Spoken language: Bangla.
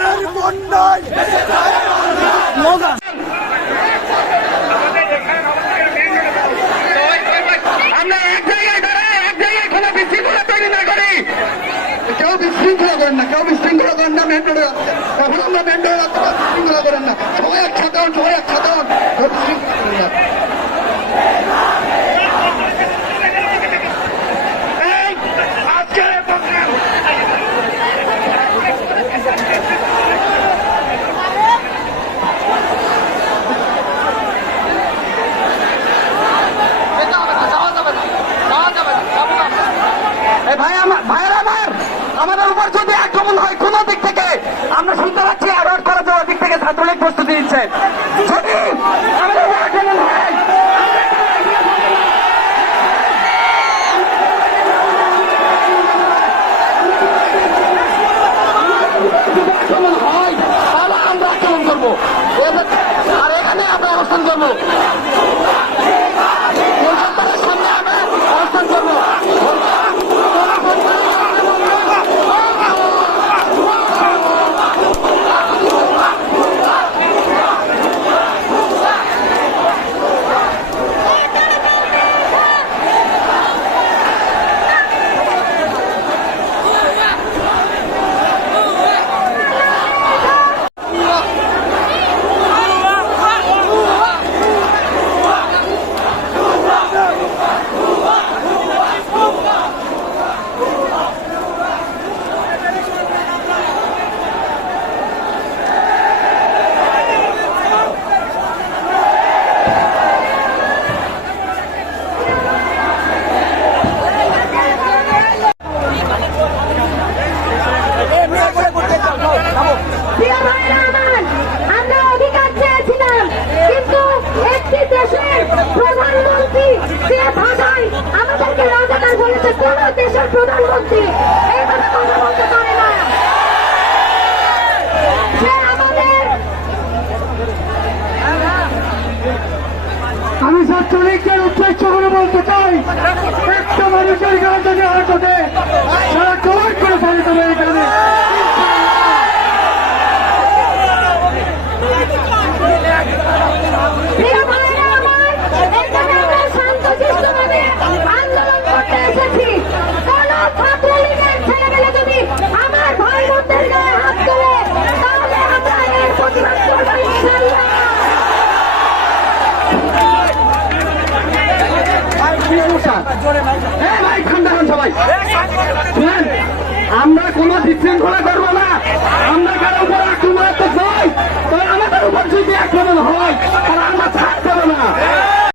দেশের কন্যায় এক জায়গায় দাঁড়ায় এক জায়গায় কোনো বিশৃঙ্খলা তৈরি না করি। কেউ বিশৃঙ্খলা করেন না, কেউ বিশৃঙ্খলা করেন না মেন রোডে রাখছেন এখন বিশৃঙ্খলা করেন না। সবাই এক ছাতা সবাই এক প্রস্তুতি নিচ্ছেন। আমি ছাত্রলীগের উদ্দেশ্য করে বলতে চাই। হ্যাঁ, আমরা কোনো বিশৃঙ্খলা করব